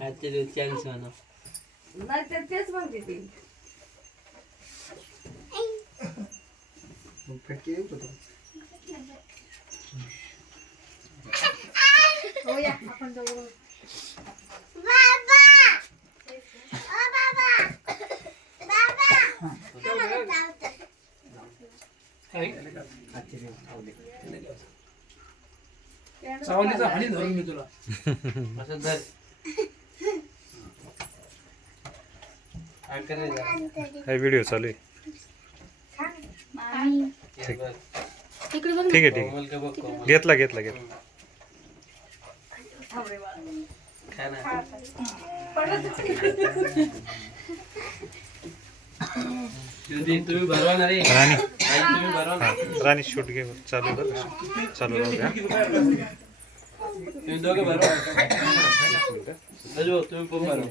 आजच्या चाळीस म्हणा नाही तर तेच म्हणते ती फटके येऊ होतो हो या आपण जाऊ बाबा। सावलीचा हानी धरून मी तुला. असं धर. हा व्हिडिओ चालू आहे. ठीक. आहे ठीक आहे. घेतला घेतला घेतला. तुम्ही भरवा ना रे. राणी. आई, तुम्ही भरवा ना. राणी शूट घे चालू चालू राहू द्या. तुम्ही दोघे भरवा अजो तुम्ही पण भरवा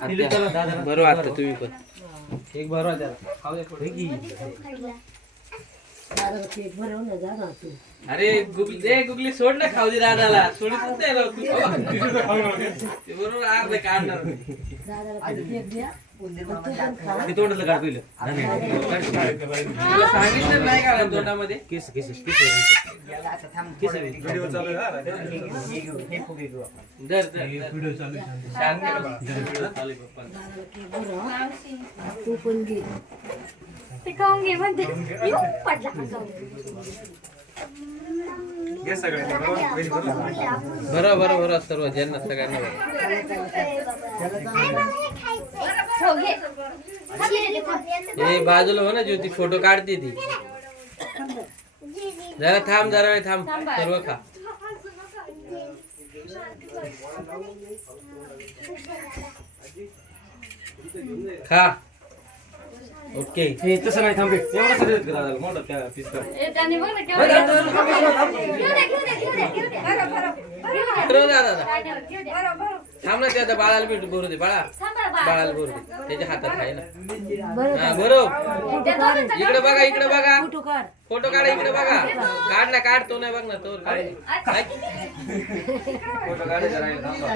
आत्या, भरवा आता तुम्ही पण. एक भरवा त्याला खाऊ दे थोडं. अरे गुगली दे गुगली सोड ना खाऊ दे दादाला. सोडीच नाही राव तू. ते बरोबर अर्ध काढणार. ते तोंडातलं काढ पहिलं तुला सांगितलं नाही का तोंडामध्ये? केस केस केस केस. धर धर धर. शांत बस. चालेल पप्पा. ते खाऊन घे म्हणते. येऊ, पडला का जाऊ. बरं बरं बरं सर्व ज्यांना सगळ्यांना बरं. हो, हो ये बाजूला हो ना ज्योती फ़ोटो काटती थी। जरा थाम जरा वेळ थाम सर्व खा। खा। ओके। हे तसं तो नाही थांबे एवढा सगळं करा मोठा त्या पीस का। जाने बघ ना केवढा थांब ना त्या बाळाला भेट बोलू दे बाळा बाळाला भरू त्याच्या हातात आहे ना. हा बरोबर इकडे बघा इकडे बघा फ़ोटो काढा. इकडे बघा. काढ ना काढ तो नाही बघ ना तो काढ. ऐक. फ़ोटो काढायचा राहिला, थांबा.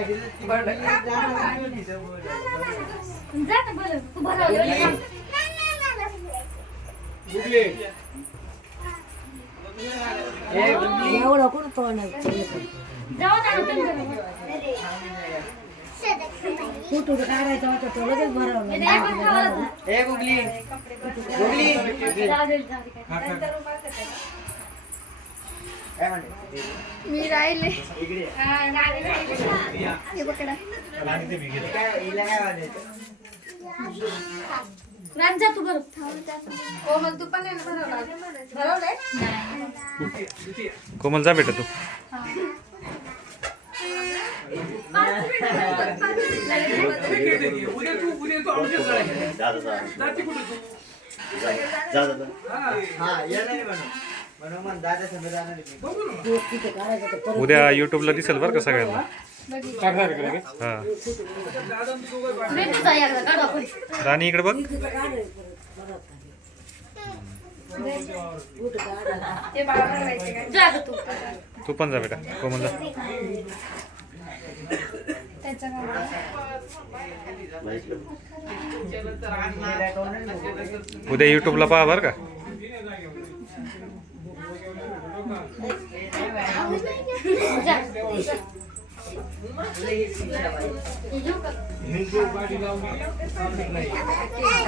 जा ना बरं, तू भरावं. जाऊ ना काढायचा होता तो लगेच भरवला. ए गुगली गुगली. मी राहिले हा, राहिले. हे पकडा. रान जा तू बरं कोमल तू पण भरवला भरवलंय नाही. कोमल जा बेटा तू उद्या तू? तू तू युट्यूबला दिसेल बरं का सगळ्यांना हा भेटू जा एकदा, काढू आपण. राणी इकडे बघ ते जा गं तू तू पण जा बेटा कोमल जा त्याच्या गावाला. उद्या युट्यूबला पहा बरं का.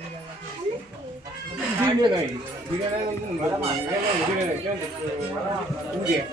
का? दिले नाही दिले नाही म्हणून दिले नाही. दिले नाही. दिले नाही. उद्या